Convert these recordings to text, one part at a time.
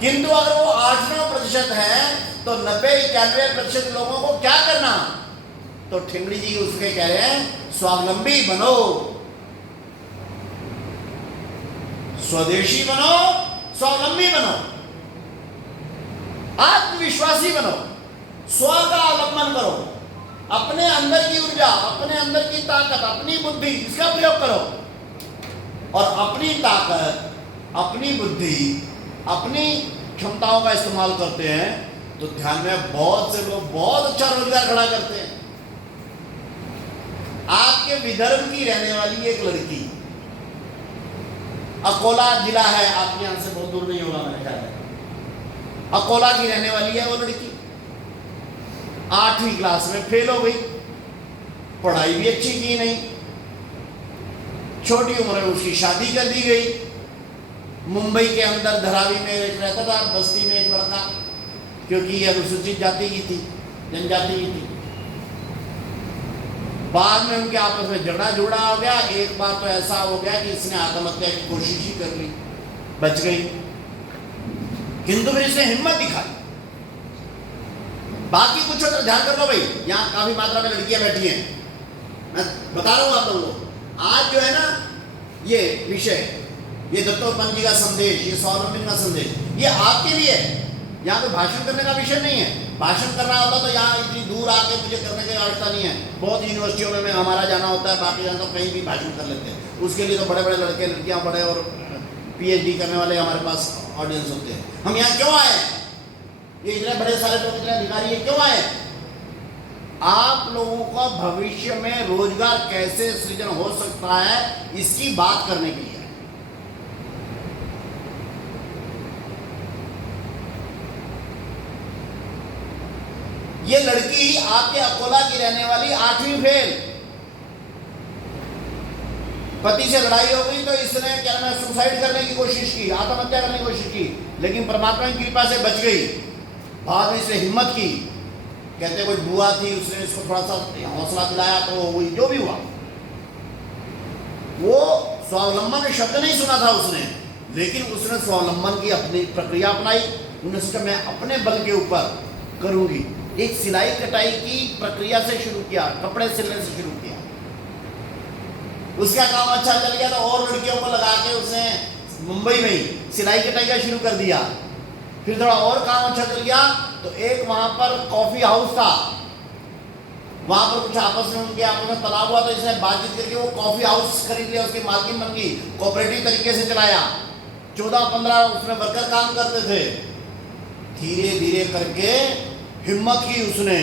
किंतु अगर वो 8-9% है तो 90-91% लोगों को क्या करना? तो ठिंगड़ी जी उसके कह रहे हैं स्वावलंबी बनो, स्वदेशी बनो, स्वावलंबी बनो, आत्मविश्वासी बनो, स्व का अवलंबन करो, अपने अंदर की ऊर्जा, अपने अंदर की ताकत, अपनी बुद्धि, इसका प्रयोग करो। और अपनी ताकत, अपनी बुद्धि, अपनी क्षमताओं का इस्तेमाल करते हैं तो ध्यान में बहुत से लोग बहुत अच्छा रोजगार खड़ा करते हैं। आपके विदर्भ की रहने वाली एक लड़की, अकोला जिला है, आपके यहां से बहुत दूर नहीं होगा मेरे ख्याल में, अकोला की रहने वाली है वो लड़की, 8वीं क्लास में फेल हो गई, पढ़ाई भी अच्छी की नहीं, छोटी उम्र में उसकी शादी कर दी गई। मुंबई के अंदर धारावी में एक रहता था, बस्ती में एक लड़का, क्योंकि ये अनुसूचित जाति की थी, जनजाति की थी। बाद में उनके आपस में झगड़ा जुड़ा हो गया। एक बार तो ऐसा हो गया कि इसने आत्महत्या की कोशिश ही कर ली, बच गई, किंतु फिर इसने हिम्मत दिखाई। बाकी कुछ तो ध्यान कर लो भाई, यहाँ काफी मात्रा में लड़कियां बैठी हैं, मैं बता रहा हूं आप लोगों को। आज जो है ना ये विषय, ये दत्तोपंत जी का संदेश, ये स्वावलंबन का संदेश, ये आपके लिए है। यहाँ पे भाषण करने का विषय नहीं है। भाषण करना होता तो यहाँ इतनी दूर आके मुझे करने की आवश्यकता नहीं है। बहुत यूनिवर्सिटियों में हमारा जाना होता है, बाकी जाना तो कहीं भी भाषण कर लेते हैं। उसके लिए तो बड़े बड़े लड़के लड़कियाँ, बड़े और PhD करने वाले हमारे पास ऑडियंस होते हैं। हम यहाँ क्यों आए? ये इतने बड़े सारे लोग, इतने अधिकारी, ये क्यों आए? आप लोगों का भविष्य में रोजगार कैसे सृजन हो सकता है, इसकी बात करने के लिए। ये लड़की आपके अकोला की रहने वाली, 8वीं फेल, पति से लड़ाई हो गई तो इसने क्या नाम है, सुसाइड करने की कोशिश की, आत्महत्या करने की कोशिश की, लेकिन परमात्मा की कृपा से बच गई। बाद में इसने हिम्मत की, कहते कोई बुआ थी, उसने इसको थोड़ा सा हौसला दिलाया तो वो जो भी हुआ। वो स्वावलंबन शब्द नहीं सुना था उसने, लेकिन उसने स्वावलंबन की अपनी प्रक्रिया अपनाई। उन्होंने सोचा मैं अपने बल के ऊपर करूंगी। एक सिलाई कटाई की प्रक्रिया से शुरू किया, कपड़े सिलने से शुरू किया। उसका काम अच्छा चल गया तो और लड़कियों को लगा के उसने मुंबई में ही सिलाई कटाई का शुरू कर दिया। फिर थोड़ा और काम अच्छा चल गया तो एक वहां पर कॉफी हाउस था, वहां पर कुछ आपस में उनके आपस में तनाव हुआ तो इसने बातचीत करके वो कॉफी हाउस खरीद लिया, उसकी मालकिन बन गई, कोऑपरेटिव तरीके से चलाया। 14-15 उसमें वर्कर काम करते थे। धीरे धीरे करके हिम्मत की उसने।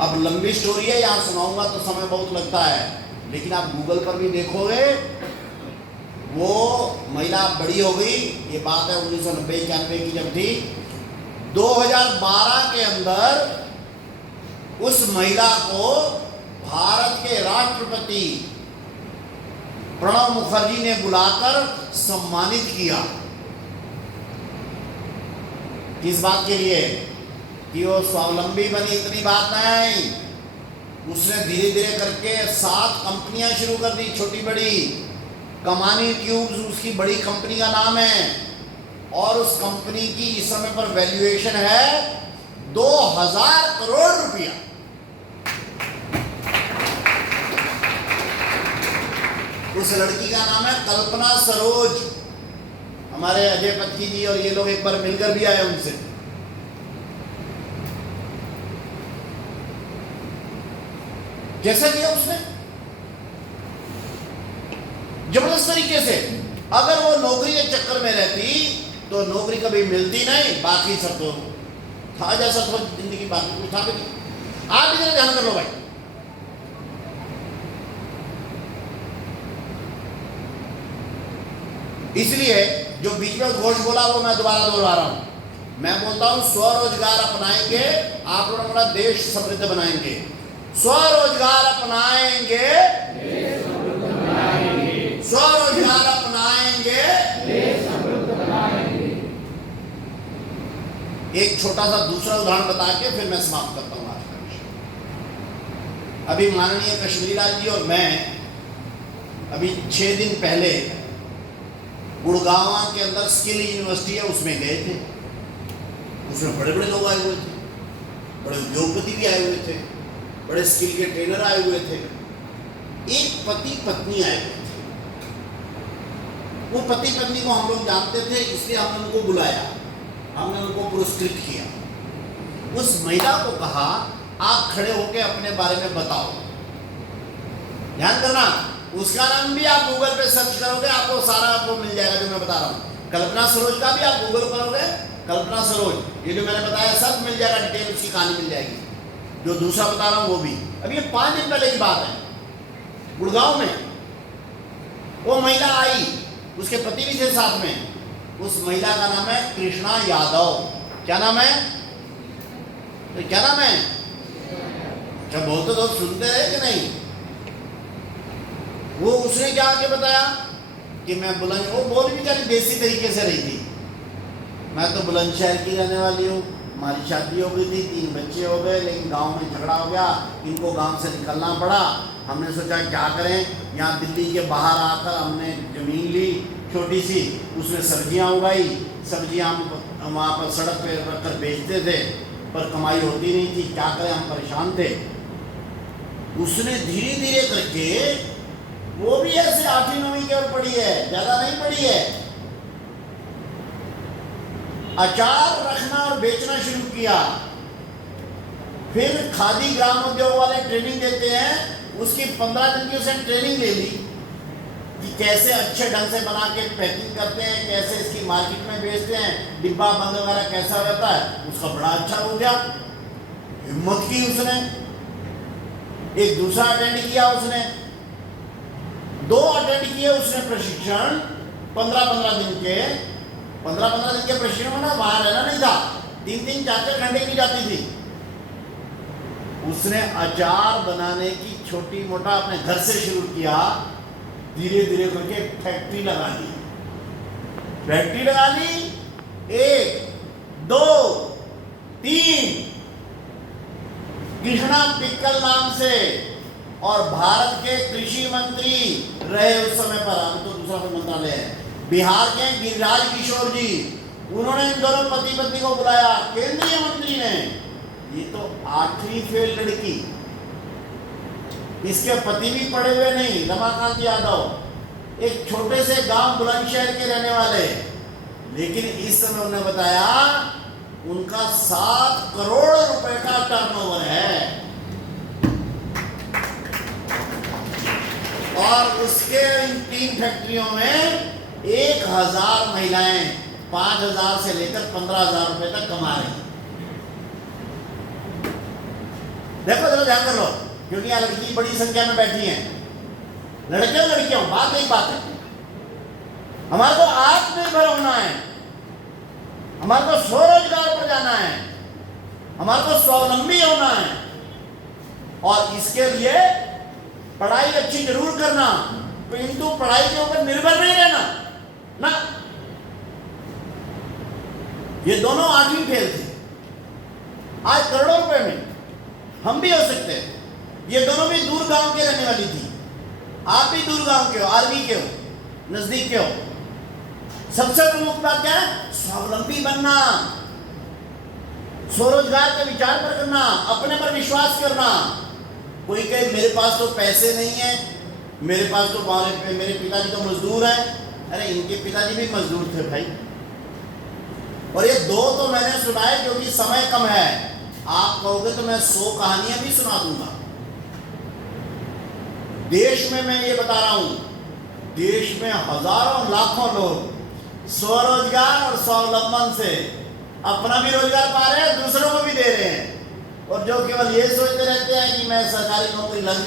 अब लंबी स्टोरी है, यहाँ सुनाऊंगा तो समय बहुत लगता है, लेकिन आप गूगल पर भी देखोगे वो महिला बड़ी हो गई। ये बात है 1990-91 की जब थी। 2012 के अंदर उस महिला को भारत के राष्ट्रपति प्रणब मुखर्जी ने बुलाकर सम्मानित किया। किस बात के लिए? कि वो स्वावलंबी बनी, इतनी बात नहीं, उसने धीरे धीरे करके 7 कंपनियां शुरू कर दी, छोटी बड़ी। कमानी ट्यूब्स उसकी बड़ी कंपनी का नाम है, और उस कंपनी की इस समय पर वैल्यूएशन है 2000 करोड़ रुपया। उस लड़की का नाम है कल्पना सरोज। हमारे अजय पत्की जी और ये लोग एक बार मिलकर भी आए उनसे। कैसा किया उसने? जबरदस्त तरीके से। अगर वो नौकरी के चक्कर में रहती तो नौकरी कभी मिलती नहीं, बाकी सब तो था जैसा तो जिंदगी बाकी कुछ था भी नहीं। आप भी जरा ध्यान कर लो भाई। इसलिए जो बीच में घोष बोला वो मैं दोबारा दोहरा रहा हूं। मैं बोलता हूं स्वरोजगार अपनाएंगे, आप लोग अपना देश समृद्ध बनाएंगे। स्वरोजगार अपनाएंगे, स्वरोजगार अपनाएंगे, एक छोटा सा दूसरा उदाहरण बता के फिर मैं समाप्त करता हूं आज का विषय। अभी माननीय कश्मीरी लाल जी और मैं अभी 6 दिन पहले गुड़गांव के अंदर स्किल यूनिवर्सिटी है, उसमें गए थे। उसमें बड़े बड़े लोग आए हुए थे, बड़े उद्योगपति भी आए हुए थे, बड़े स्किल के ट्रेनर आए हुए थे। एक पति पत्नी आए हुए थे। वो पति पत्नी को हम लोग जानते थे, इसलिए हमने उनको बुलाया, हमने उनको पुरस्कृत किया। उस महिला को कहा, आप खड़े होकर अपने बारे में बताओ। ध्यान करना, उसका नाम भी आप गूगल पे सर्च करोगे, आपको सारा आपको मिल जाएगा जो मैं बता रहा हूँ। कल्पना सरोज का भी आप गूगल करोगे, कल्पना सरोज, ये जो मैंने बताया सब मिल जाएगा, डिटेल उसकी कहानी मिल जाएगी। जो दूसरा बता रहा हूँ वो भी। अब ये 5 दिन पहले की बात है। गुड़गांव में वो महिला आई, उसके पति भी थे साथ में। उस महिला का नाम है कृष्णा यादव। क्या नाम है? तो क्या नाम है? क्या बोलते तो सुनते रहे कि नहीं? वो उसने क्या आके बताया कि मैं बुलंद, वो बोल भी जानी देसी तरीके से रही थी, मैं तो बुलंदशहर की रहने वाली हूँ, हमारी शादी हो गई थी, 3 बच्चे हो गए, लेकिन गांव में झगड़ा हो गया, इनको गांव से निकलना पड़ा। हमने सोचा क्या करें, यहाँ दिल्ली के बाहर आकर हमने ज़मीन ली छोटी सी, उसमें सब्जियाँ उगाई। सब्जियाँ हम वहाँ पर सड़क पे रख कर बेचते थे, पर कमाई होती नहीं थी, क्या करें, हम परेशान थे। उसने धीरे धीरे करके, वो भी ऐसे 8वीं 9वीं की ओर पढ़ी है, ज़्यादा नहीं पढ़ी है, अचार रखना और बेचना शुरू किया। फिर खादी ग्राम उद्योग वाले ट्रेनिंग देते हैं, उसकी 15 दिन की उसने ट्रेनिंग ले ली कि कैसे अच्छे ढंग से बना के पैकिंग करते हैं, कैसे इसकी मार्केट में बेचते हैं, डिब्बा बंद वगैरह कैसा रहता है, उसका बड़ा अच्छा हो गया। हिम्मत की उसने। एक दूसरा अटेंड किया उसने, 2 अटेंड किए उसने प्रशिक्षण, 15-15 दिन के। 15-15 दिन के प्रशिक्षण में ना वहां रहना नहीं था, 3-3 4-4 घंटे की जाती थी। उसने अचार बनाने की छोटी मोटा अपने घर से शुरू किया, धीरे धीरे करके फैक्ट्री लगा ली। फैक्ट्री लगा ली, 1 2 3 कृष्णा पिक्कल नाम से, और भारत के कृषि मंत्री रहे उस समय पर, अब तो दूसरा कोई मंत्रालय है, बिहार के गिरिराज किशोर जी, उन्होंने इन दोनों पति पत्नी को बुलाया, केंद्रीय मंत्री ने। ये तो 8वीं फेल लड़की, इसके पति भी पढ़े हुए नहीं, रमाकांत यादव, एक छोटे से गांव बुलंदशहर के रहने वाले, लेकिन इस समय उन्होंने बताया उनका 7 करोड़ रुपए का टर्नओवर है, और उसके इन 3 फैक्ट्रियों में 1000 महिलाएं 5000 से लेकर 15000 रुपए तक कमा रही हैं। देखो जरा ध्यान कर लो, क्योंकि यहाँ लड़की बड़ी संख्या में बैठी हैं, लड़के और लड़कियों, बात नहीं बात है। हमारे को आत्मनिर्भर होना है, हमारे को स्वरोजगार पर जाना है, हमारे को स्वावलंबी होना है, और इसके लिए पढ़ाई अच्छी जरूर करना, किंतु पढ़ाई के ऊपर निर्भर नहीं रहना ना। ये दोनों 8वीं फेल थे, आज करोड़ों रुपए में हम भी हो सकते हैं। ये दोनों भी दूर गांव के रहने वाली थी, आप भी दूर गांव के हो, आर्मी के हो, नजदीक के हो। सबसे प्रमुख बात क्या है? स्वावलंबी बनना, स्वरोजगार के विचार पर करना, अपने पर विश्वास करना। कोई कहे मेरे पास तो पैसे नहीं है, मेरे पास तो मेरे पिताजी तो मजदूर हैं। अरे इनके पिताजी भी मजदूर थे भाई, और ये 2 तो मैंने सुनाए क्योंकि समय कम है। आप कहोगे तो मैं 100 कहानियां भी सुना दूंगा। देश में मैं ये बता रहा हूं, देश में हजारों लाखों लोग स्वरोजगार और स्वावलंबन से अपना भी रोजगार पा रहे हैं, दूसरों को भी दे रहे हैं। और जो केवल ये सोचते रहते हैं कि मैं सरकारी नौकरी लग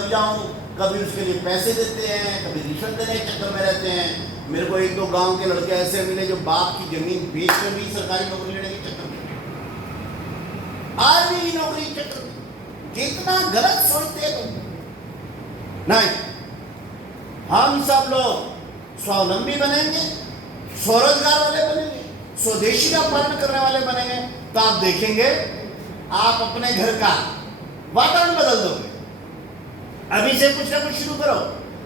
जाऊं, कभी उसके लिए पैसे देते हैं, कभी रिश्वत देने के चक्कर में रहते हैं। मेरे को 1-2 गांव के लड़के ऐसे मिले जो बाप की जमीन बेच कर भी सरकारी नौकरी लेने के चक्कर में, आर्मी की नौकरी के चक्कर में। कितना गलत सोचते हैं तुम। नहीं, हम सब लोग स्वावलंबी बनेंगे, स्वरोजगार वाले बनेंगे, स्वदेशी का पालन करने वाले बनेंगे, तो आप देखेंगे आप अपने घर का वातावरण बदल दोगे। अभी से कुछ ना कुछ शुरू करो।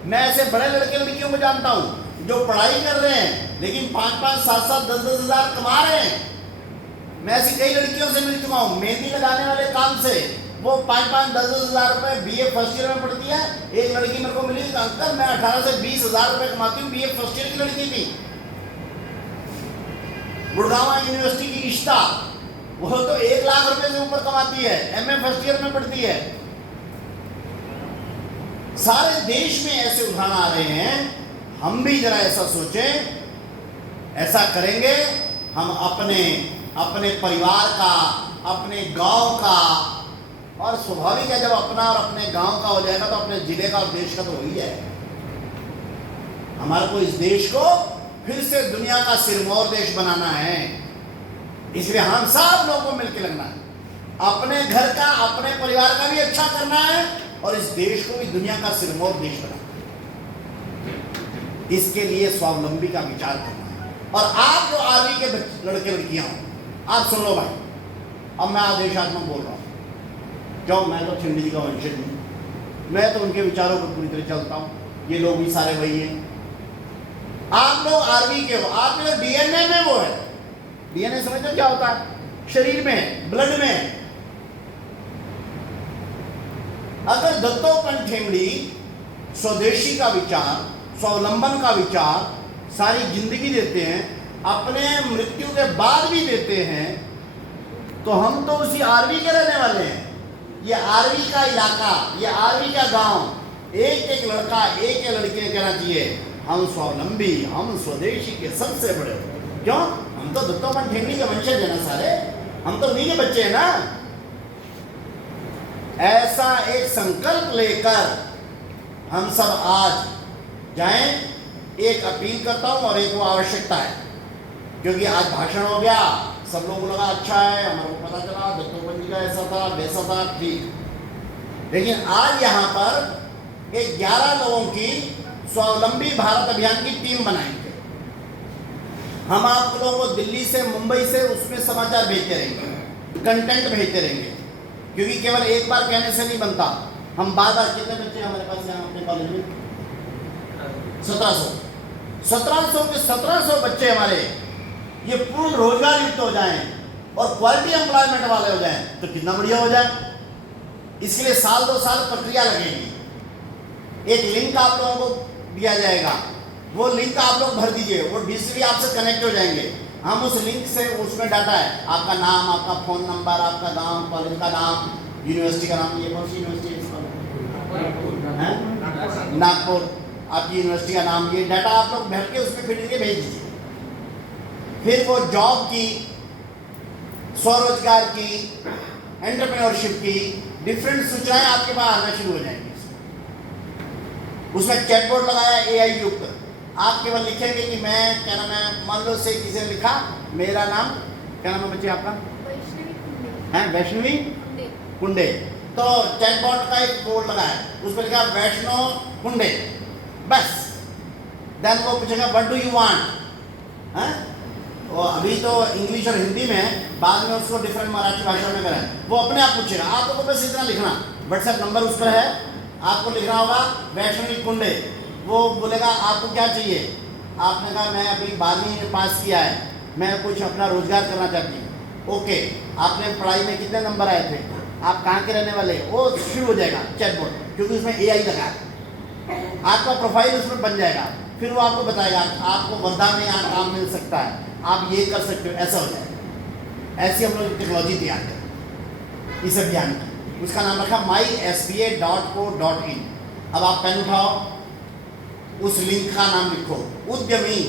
मैं ऐसे बड़े लड़के लड़कियों को जानता हूं, जो पढ़ाई कर रहे हैं लेकिन 5-5, 7-7, 10-10 हज़ार कमा रहे हैं। मैं ऐसी कई लड़कियों से मिल चुका हूँ, मेहंदी लगाने वाले काम से वो 5-5, 10-10 हज़ार रुपए बीए फर्स्ट ईयर में पढ़ती है। एक लड़की मेरे को मिली, अंकल मैं 18 से 20 हज़ार रुपए कमाती हूँ, बीए फर्स्ट ईयर की लड़की थी, गुड़गांव यूनिवर्सिटी की इश्ता, वो तो 1 लाख रुपए से ऊपर कमाती है, एमए फर्स्ट ईयर में पढ़ती है। सारे देश में ऐसे उदाहरण आ रहे हैं। हम भी जरा ऐसा सोचें, ऐसा करेंगे हम अपने परिवार का, अपने गांव का, और स्वाभाविक है जब अपना और अपने गांव का हो जाएगा तो अपने जिले का और देश का तो हो ही जाएगा। हमारे को इस देश को फिर से दुनिया का सिरमौर देश बनाना है, इसलिए हम सब लोगों को मिलकर लगना है, अपने घर का, अपने परिवार का भी अच्छा करना है और इस देश को भी दुनिया का सिरमौर देश बनाना है। इसके लिए स्वावलंबी का विचार करना है। और आप जो आर्मी के लड़के लड़कियां हो, आप सुन लो भाई, अब मैं आदेशात्मक बोल रहा हूँ, जाओ, मैं तो खिंडी जी का वंशज हूँ, मैं तो उनके विचारों पर पूरी तरह चलता हूँ, ये लोग भी सारे वही हैं। आप लोग आर्मी के हो, आपके जो डीएनए में वो है, डीएनए समझते हो क्या होता है? शरीर में, ब्लड में। अगर दत्तोपंत ठेंगड़ी स्वदेशी का विचार, स्वावलंबन का विचार सारी जिंदगी देते हैं, अपने मृत्यु के बाद भी देते हैं, तो हम तो उसी आर्मी के रहने वाले हैं। ये आर्मी का इलाका, ये आर्मी का गांव, एक एक लड़का, एक एक लड़की कहना चाहिए हम स्वावलंबी, हम स्वदेशी के सबसे बड़े। क्यों? हम तो दत्तोपंत ठेंगड़ी के वंशज है ना सारे, हम तो उन्हीं के बच्चे हैं ना। ऐसा एक संकल्प लेकर हम सब आज जाएं। एक अपील करता हूं और एक वो आवश्यकता है, क्योंकि आज भाषण हो गया, सब लोगों को लगा अच्छा है, हमारे को पता चला दत्तोपंत जी का ऐसा था वैसा था, ठीक। लेकिन आज यहाँ पर एक 11 लोगों की स्वावलंबी भारत अभियान की टीम बनाएंगे। हम आप लोगों को दिल्ली से, मुंबई से उसमें समाचार भेजते रहेंगे, कंटेंट भेजते रहेंगे, क्योंकि केवल एक बार कहने से नहीं बनता। हम बार-बार, कितने बच्चे हमारे पास यहाँ अपने कॉलेज में? 1700 के 1700 बच्चे हमारे ये पूर्ण रोजगार युक्त हो जाएं और क्वालिटी एम्प्लॉयमेंट वाले हो जाएं तो कितना बढ़िया हो जाए। इसके लिए 1-2 साल प्रक्रिया लगेगी। एक लिंक आप लोगों को दिया जाएगा, वो लिंक आप लोग भर दीजिए, वो डिजिटली आपसे कनेक्ट हो जाएंगे। हम उस लिंक से, उसमें डाटा है आपका नाम, आपका फ़ोन नंबर, आपका गांव, कॉलेज का नाम, यूनिवर्सिटी का नाम, ये कौन सी यूनिवर्सिटी है? नागपुर, आपकी यूनिवर्सिटी का नाम, ये डाटा आप लोग भर के उसमें फिट करके भेज दीजिए। फिर वो जॉब की, स्वरोजगार की, एंटरप्रेन्योरशिप की डिफरेंट सूचनाएं आपके पास आना शुरू हो जाएंगी। उसमें चैटबॉट लगाया एआई युक्त, आप केवल लिखेंगे कि मैं, क्या नाम है, मान लो से किसी ने लिखा मेरा नाम, क्या नाम है बच्चे आपका? वैष्णवी कुंडे। तो चैटबॉट का एक कोड लगाया, उस पर लिखा वैष्णव कुंडे, बस। देन वो पूछेगा व्हाट डू यू वांट, हैं? वो अभी तो इंग्लिश और हिंदी में, बाद में उसको डिफरेंट मराठी भाषा में करें, वो अपने आप पूछेगा। आपको बस इतना लिखना, व्हाट्सएप नंबर उस पर है, आपको लिखना होगा वैष्णवी कुंडे। वो बोलेगा आपको क्या चाहिए, आपने कहा मैं अभी 12वीं पास किया है, मैं कुछ अपना रोजगार करना चाहती हूँ। ओके, आपने पढ़ाई में कितने नंबर आए थे, आप कहाँ के रहने वाले, वो शुरू हो जाएगा चैटबॉट, क्योंकि उसमें एआई लगा है। आपका प्रोफाइल उसमें बन जाएगा, फिर वो आपको बताएगा आपको वर्धा में यहाँ काम मिल सकता है, आप ये कर सकते हो, ऐसा हो जाएगा। ऐसी हम लोग टेक्नोलॉजी तैयार करें इस अभियान की। उसका नाम रखा mysba.co.in। अब आप पेन उठाओ, उस लिंक का नाम लिखो उद्यमी,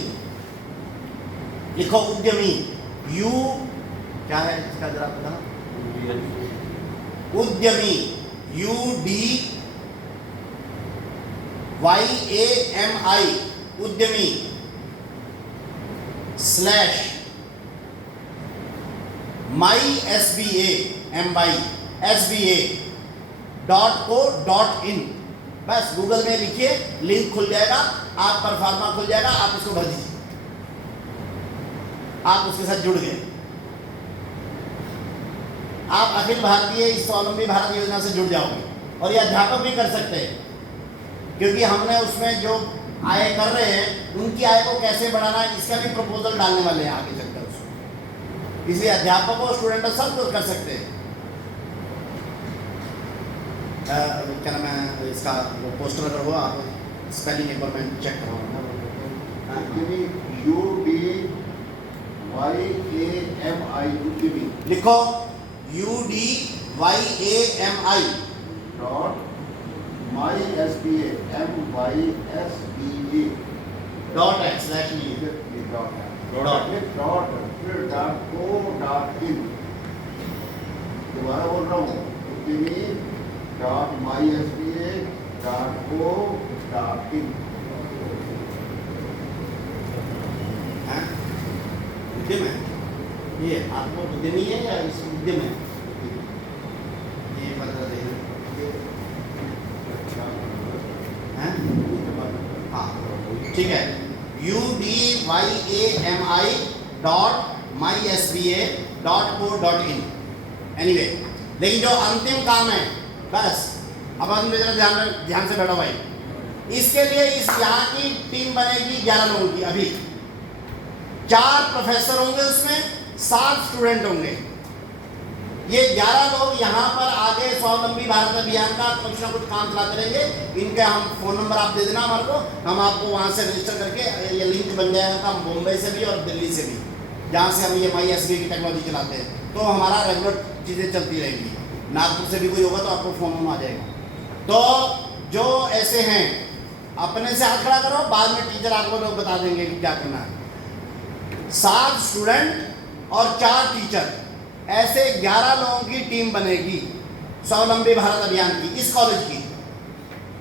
लिखो उद्यमी, यू क्या है इसका जरा बताना, उद्यमी, UDYAMI, उद्यमी /mysba.co.in। बस गूगल में लिखिए, लिंक खुल जाएगा, आप पर फार्मा खुल जाएगा, आप उसको भर दीजिए, आप उसके साथ जुड़ गए। आप अखिल भारतीय स्वावलंबी भारत योजना से जुड़ जाओगे। और ये अध्यापक भी कर सकते हैं, क्योंकि हमने उसमें जो आय कर रहे हैं, उनकी आय को कैसे बढ़ाना है, इसका भी प्रपोजल डालने वाले हैं आगे चलकर उसको। इसलिए अध्यापक और स्टूडेंट सब कुछ कर सकते हैं। क्या नाम है इसका, वो पोस्टर अगर हुआ आप स्पेलिंग एक बार मैं चेक करवाऊंगा। UDYAMI लिखो, UDYAMI dot MySBA MySBA dot slash नहीं डॉट फिर डॉट को डॉट इन। दोबारा बोल रहा हूँ, dot MySBA dot co dot in. उद्यम है ये, आपको उद्यमी है या इस उद्यम है, ये बता देना। हाँ ठीक है, UDYAMI.MySBA.co.in। एनीवे, लेकिन जो अंतिम काम है, बस अब आदमी जरा ध्यान से बैठो भाई। इसके लिए इस यहाँ की टीम बनेगी 11 लोगों की। अभी 4 प्रोफेसर होंगे, उसमें 7 स्टूडेंट होंगे। ये 11 लोग यहाँ पर आगे स्वावलंबी भारत अभियान का कुछ ना कुछ काम चलाते रहेंगे। इनके हम फ़ोन नंबर आप दे देना हमारे को, हम आपको वहाँ से रजिस्टर करके ये लिंक बन जाएगा मुंबई से भी और दिल्ली से भी, जहाँ से हम ये MySBA की टेक्नोलॉजी चलाते हैं। तो हमारा रेगुलर चीज़ें चलती रहेंगी। नागपुर से भी कोई होगा तो आपको फ़ोन आ जाएगा। तो जो ऐसे हैं अपने से हाथ खड़ा करो, बाद में टीचर आपको लोग बता देंगे कि क्या करना है। 7 स्टूडेंट और 4 टीचर, ऐसे 11 लोगों की टीम बनेगी स्वावलंबी भारत अभियान की, इस कॉलेज की।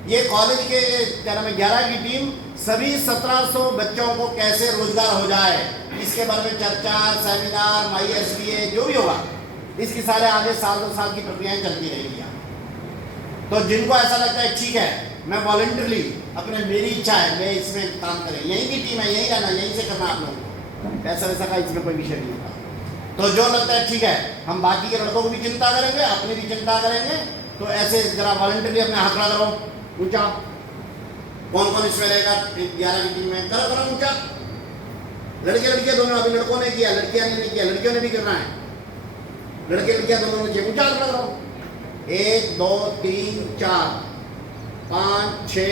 ये कॉलेज के क्या नाम है 11 की टीम सभी 1700 बच्चों को कैसे रोजगार हो जाए, इसके बारे में चर्चा, सेमिनार, MySBA जो भी होगा, इसकी सारे आगे साल 2 साल की प्रक्रियाएं चलती रहेंगी। तो जिनको ऐसा लगता है ठीक है मैं वॉलंटरली अपने, मेरी इच्छा है मैं इसमें काम करें, यहीं की टीम है, यहीं रहना, यहीं से करना आप लोगों को, ऐसा वैसा का इसमें कोई विषय नहीं होता। तो जो लगता है ठीक है हम बाकी के लड़कों को भी चिंता करेंगे, अपनी भी चिंता करेंगे, तो ऐसे जरा वॉलंटरली अपने हाथ खड़ा करो ऊंचा। कौन कौन इसमें रहेगा 11 की टीम में, करो करो ऊंचा। लड़के लड़कियां दोनों, अभी लड़कों ने किया, लड़कियां ने नहीं किया, लड़कियों ने भी करना है। लड़के लड़कियां दोनों ने किया, ऊंचा हाथ खड़ा करो। 1 2 3 4 5 6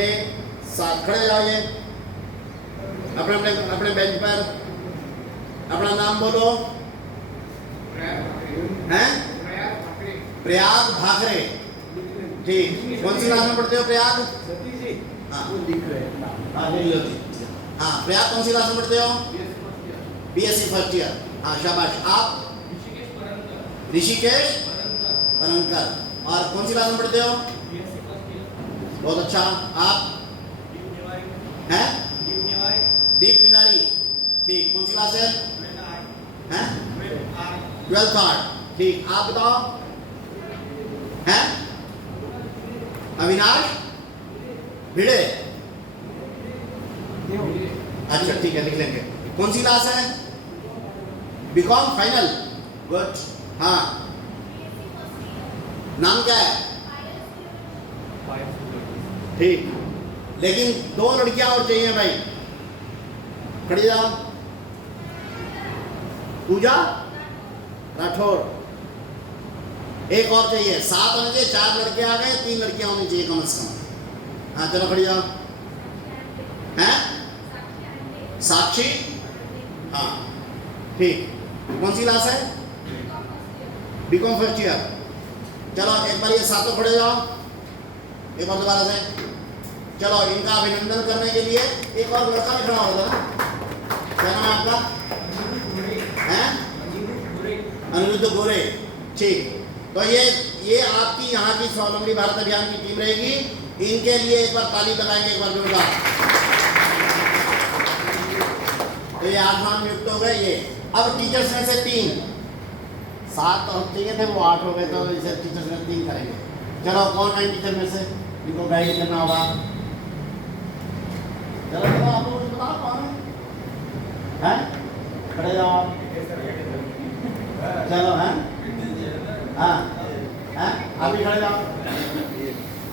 7 खड़े जाइए अपने अपने अपने बेंच पर, अपना नाम बोलो। हैं? प्रयाग भाखरे, ठीक। कौन सी क्लास में पढ़ते हो प्रयाग? हाँ हाँ, प्रयाग कौन सी क्लास में पढ़ते हो? BSc first year. हाँ शाबाश। आप? ऋषिकेश परंकर। और कौन सी क्लास में पढ़ते हो? बहुत अच्छा। आप? हैं? दीप निवारी, ठीक। कौन सी क्लास है? हैं? 12th आर्ट, ठीक। आप बताओ? हैं? अविनाश भिड़े, अच्छा ठीक है, लिख लेंगे। कौन सी क्लास है? BCom final, good. हाँ, नाम क्या है? ठीक। लेकिन 2 लड़कियां और चाहिए भाई, खड़ी जाओ। पूजा राठौर, एक और चाहिए। 7 होने चाहिए, 4 लड़के आ गए, 3 लड़कियां होनी चाहिए कम से कम। हाँ चलो खड़ी जाओ। हैं? साक्षी, हाँ ठीक। कौन सी क्लास है? BCom first year. चलो एक बार ये 7 खड़े जाओ, एक बार दोबारा से। चलो इनका अभिनंदन करने के लिए एक और लड़का भी खड़ा होगा ना, क्या नाम है आपका? हैं? अनिरुद्ध गोरे, ठीक। तो ये आपकी यहाँ की स्वावलंबी भारत अभियान की टीम रहेगी। इनके लिए एक बार ताली लगाएंगे, एक बार जोरदार। तो ये 8 नाम नियुक्त हो गए ये। अब टीचर्स में से 3, 7 तो चाहिए थे, वो 8 हो गए, तो इसे टीचर्स में 3 करेंगे। चलो कौन है टीचर में से, इनको गाइड करना होगा। चलो चलो आप लोग बताओ कौन है? खड़े जाओ। चलो हैं? हाँ हैं? आप भी खड़े जाओ।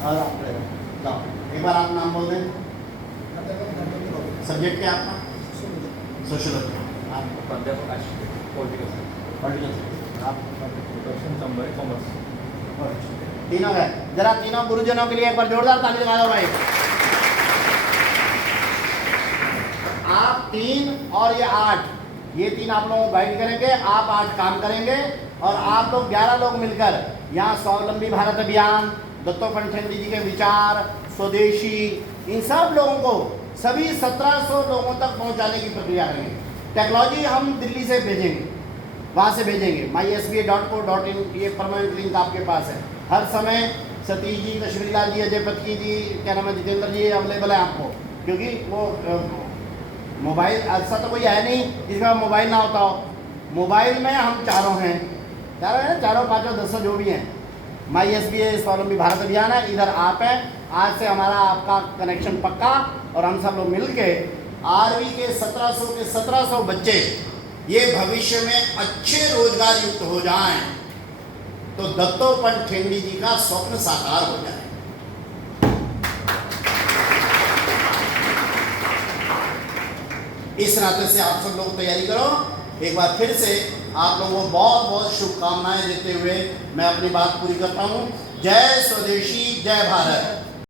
और आप खड़े जाओ, एक बार आप नाम बोल दें। सब्जेक्ट क्या आपका? सोशोलॉजी। आप प्राध्यापक आशिष पॉलिटिकल साइंस। पॉलिटिकल। आप दर्शन चंबळे कॉमर्स। तीनों है। जरा तीनों गुरुजनों के लिए एक बार जोरदार ताली लगा दो भाई। आप 3 और ये 8, ये 3 आप लोगों को गाइड करेंगे, आप 8 काम करेंगे और आप लोग 11 लोग मिलकर यहाँ स्वावलंबी भारत अभियान, दत्तोपंत ठेंगड़ी जी के विचार, स्वदेशी, इन सब लोगों को सभी 1700 लोगों तक पहुँचाने की प्रक्रिया करेंगे। टेक्नोलॉजी हम दिल्ली से भेजेंगे, वहाँ से भेजेंगे। mysba.co.in ये परमानेंट लिंक आपके पास है। हर समय सतीश जी, कश्मीरी लाल जी, अजय पत्की जी, क्या नाम है, जितेंद्र जी अवेलेबल है आपको, क्योंकि वो मोबाइल ऐसा तो कोई है नहीं जिसका मोबाइल ना होता हो। मोबाइल में हम चारों हैं ना, चारों पाँचों 10 जो भी हैं। mysba स्वावलंबी भारत अभियान है, इधर आप हैं। आज से हमारा आपका कनेक्शन पक्का और हम सब लोग मिल के आरवी के 1700 बच्चे ये भविष्य में अच्छे रोजगार युक्त हो जाएं तो दत्तोपंत ठेंगड़ी जी का स्वप्न साकार हो जाए। इस नाते से आप सब लोग तैयारी करो। एक बार फिर से आप लोगों को बहुत बहुत शुभकामनाएं देते हुए मैं अपनी बात पूरी करता हूँ। जय स्वदेशी, जय भारत।